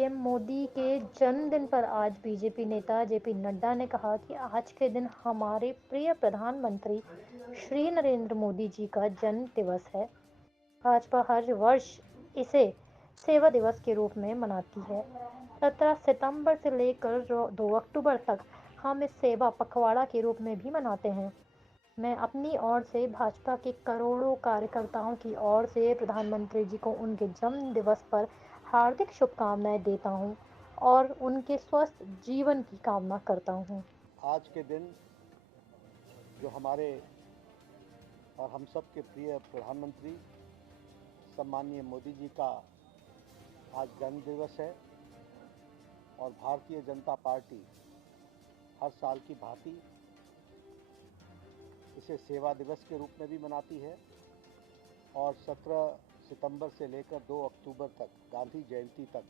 PM Modi के जन्मदिन पर आज बीजेपी नेता जेपी नड्डा ने कहा कि आज के दिन हमारे प्रिय प्रधानमंत्री श्री नरेंद्र मोदी जी का जन्म दिवस है। भाजपा हर वर्ष इसे सेवा दिवस के रूप में मनाती है। 17 सितंबर से लेकर 2 अक्टूबर तक हम इस सेवा पखवाड़ा के रूप में भी मनाते हैं। मैं अपनी ओर से भाजपा के करोड़ों कार्यकर्ताओं की ओर से प्रधानमंत्री जी को उनके जन्म दिवस पर हार्दिक शुभकामनाएं देता हूं और उनके स्वस्थ जीवन की कामना करता हूं। आज के दिन जो हमारे और हम सब के प्रिय प्रधानमंत्री सम्माननीय मोदी जी का आज जन्म दिवस है और भारतीय जनता पार्टी हर साल की भांति इसे सेवा दिवस के रूप में भी मनाती है और 17 सितंबर से लेकर 2 अक्टूबर तक गांधी जयंती तक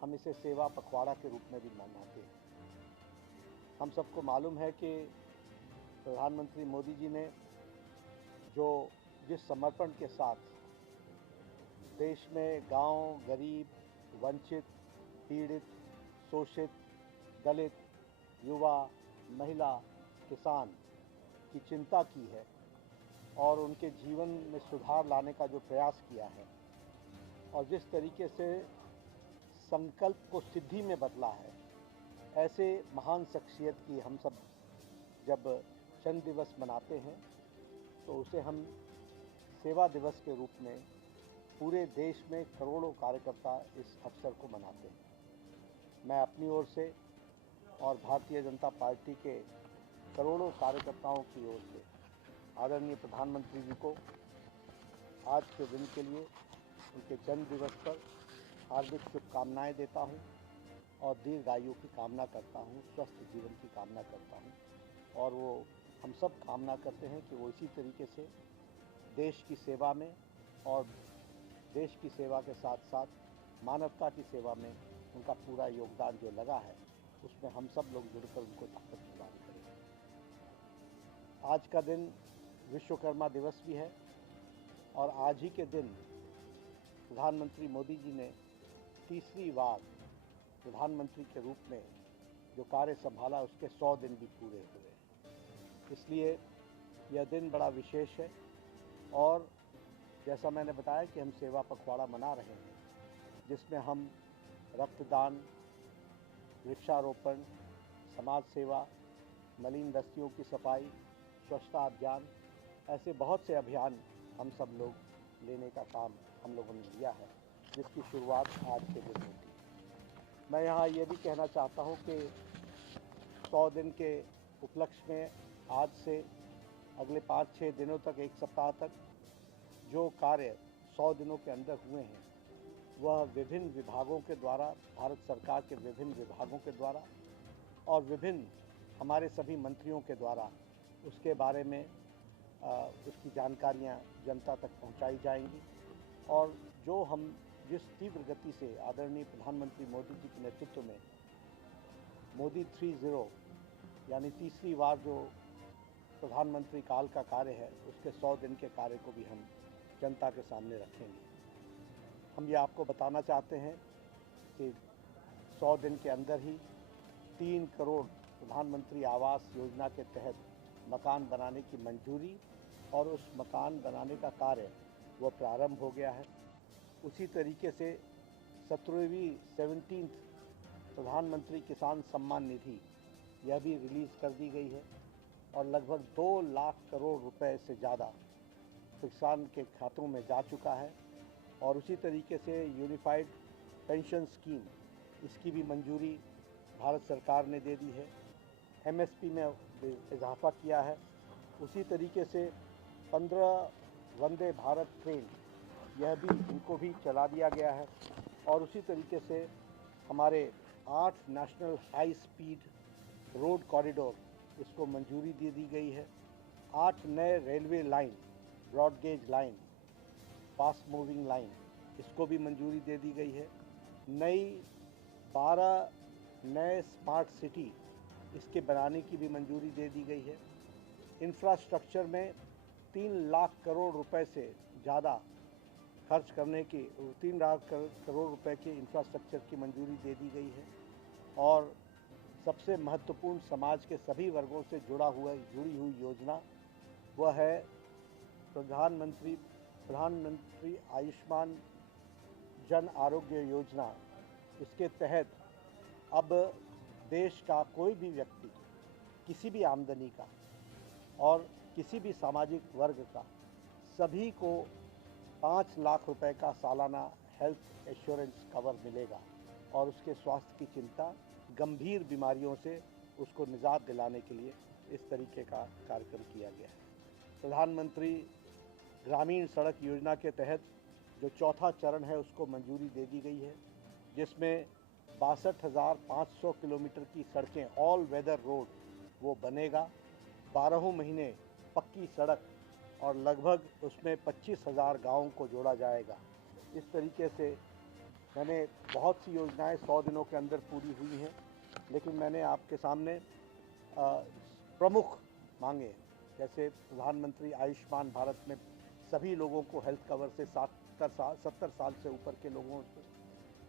हम इसे सेवा पखवाड़ा के रूप में भी मनाते हैं। हम सबको मालूम है कि प्रधानमंत्री मोदी जी ने जिस समर्पण के साथ देश में गांव, गरीब, वंचित, पीड़ित, शोषित, दलित, युवा, महिला, किसान की चिंता की है और उनके जीवन में सुधार लाने का जो प्रयास किया है और जिस तरीके से संकल्प को सिद्धि में बदला है, ऐसे महान शख्सियत की हम सब जब जन्म दिवस मनाते हैं तो उसे हम सेवा दिवस के रूप में पूरे देश में करोड़ों कार्यकर्ता इस अवसर को मनाते हैं। मैं अपनी ओर से और भारतीय जनता पार्टी के करोड़ों कार्यकर्ताओं की ओर से आदरणीय प्रधानमंत्री जी को आज के दिन के लिए उनके जन्म दिवस पर हार्दिक शुभकामनाएं देता हूं और दीर्घायु की कामना करता हूं, स्वस्थ जीवन की कामना करता हूं और वो हम सब कामना करते हैं कि वो इसी तरीके से देश की सेवा में और देश की सेवा के साथ साथ मानवता की सेवा में उनका पूरा योगदान जो लगा है उसमें हम सब लोग जुड़कर उनको ताकत प्रदान करें। आज का दिन विश्वकर्मा दिवस भी है और आज ही के दिन प्रधानमंत्री मोदी जी ने तीसरी बार प्रधानमंत्री के रूप में जो कार्य संभाला उसके 100 दिन भी पूरे हुए। इसलिए यह दिन बड़ा विशेष है और जैसा मैंने बताया कि हम सेवा पखवाड़ा मना रहे हैं जिसमें हम रक्तदान, वृक्षारोपण, समाज सेवा, मलिन बस्तियों की सफाई, स्वच्छता अभियान, ऐसे बहुत से अभियान हम सब लोग लेने का काम हम लोगों ने लिया है जिसकी शुरुआत आज के दिन होती है। मैं यहाँ ये भी कहना चाहता हूँ कि 100 दिन के उपलक्ष्य में आज से अगले 5-6 दिनों तक, एक सप्ताह तक जो कार्य 100 दिनों के अंदर हुए हैं वह विभिन्न विभागों के द्वारा, भारत सरकार के विभिन्न विभागों के द्वारा और विभिन्न हमारे सभी मंत्रियों के द्वारा उसके बारे में उसकी जानकारियां जनता तक पहुंचाई जाएंगी और जो हम जिस तीव्र गति से आदरणीय प्रधानमंत्री मोदी जी के नेतृत्व में मोदी 3.0 यानी तीसरी बार जो प्रधानमंत्री काल का कार्य है उसके 100 दिन के कार्य को भी हम जनता के सामने रखेंगे। हम ये आपको बताना चाहते हैं कि 100 दिन के अंदर ही 3 करोड़ प्रधानमंत्री आवास योजना के तहत मकान बनाने की मंजूरी और उस मकान बनाने का कार्य वह प्रारंभ हो गया है। उसी तरीके से 17वीं प्रधानमंत्री किसान सम्मान निधि यह भी रिलीज़ कर दी गई है और लगभग 2 लाख करोड़ रुपए से ज़्यादा किसान के खातों में जा चुका है और उसी तरीके से यूनिफाइड पेंशन स्कीम, इसकी भी मंजूरी भारत सरकार ने दे दी है। एमएसपी में इजाफा किया है। उसी तरीके से 15 वंदे भारत ट्रेन यह भी इनको भी चला दिया गया है और उसी तरीके से हमारे 8 national high speed road corridor इसको मंजूरी दे दी गई है। 8 नए railway line, broad gauge line, fast moving line, इसको भी मंजूरी दे दी गई है। नई 12 नए स्मार्ट सिटी इसके बनाने की भी मंजूरी दे दी गई है। इंफ्रास्ट्रक्चर में 3 लाख करोड़ रुपए से ज़्यादा खर्च करने की 3 लाख करोड़ रुपए की इंफ्रास्ट्रक्चर की मंजूरी दे दी गई है और सबसे महत्वपूर्ण समाज के सभी वर्गों से जुड़ी हुई योजना वह है प्रधानमंत्री आयुष्मान जन आरोग्य योजना। इसके तहत अब देश का कोई भी व्यक्ति किसी भी आमदनी का और किसी भी सामाजिक वर्ग का सभी को 5 लाख रुपए का सालाना हेल्थ इंश्योरेंस कवर मिलेगा और उसके स्वास्थ्य की चिंता, गंभीर बीमारियों से उसको निजात दिलाने के लिए इस तरीके का कार्यक्रम किया गया है। प्रधानमंत्री ग्रामीण सड़क योजना के तहत जो चौथा चरण है उसको मंजूरी दे दी गई है, जिसमें 62,500 किलोमीटर की सड़कें ऑल वेदर रोड वो बनेगा, 12 महीने पक्की सड़क और लगभग उसमें 25,000 गाँवों को जोड़ा जाएगा। इस तरीके से मैंने बहुत सी योजनाएं 100 दिनों के अंदर पूरी हुई हैं, लेकिन मैंने आपके सामने प्रमुख मांगे, जैसे प्रधानमंत्री आयुष्मान भारत में सभी लोगों को हेल्थ कवर से 70 साल से ऊपर के लोगों को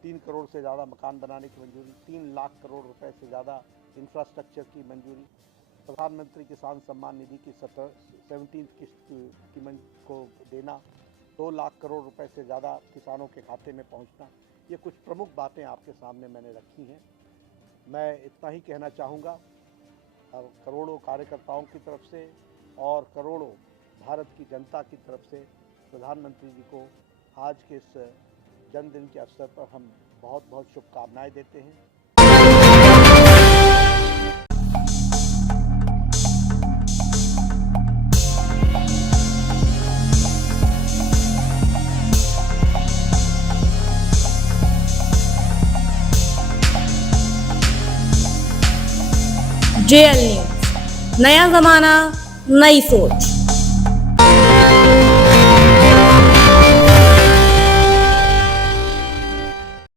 3 करोड़ से ज़्यादा मकान बनाने की मंजूरी, 3 लाख करोड़ रुपए से ज़्यादा इंफ्रास्ट्रक्चर की मंजूरी, प्रधानमंत्री किसान सम्मान निधि की 17वीं किस्त को देना, 2 लाख करोड़ रुपए से ज़्यादा किसानों के खाते में पहुंचना। ये कुछ प्रमुख बातें आपके सामने मैंने रखी हैं। मैं इतना ही कहना चाहूँगा करोड़ों कार्यकर्ताओं की तरफ से और करोड़ों भारत की जनता की तरफ से प्रधानमंत्री जी को आज के इस जन्मदिन के अवसर पर हम बहुत बहुत शुभकामनाएं देते हैं। JL न्यूज़, नया जमाना, नई सोच।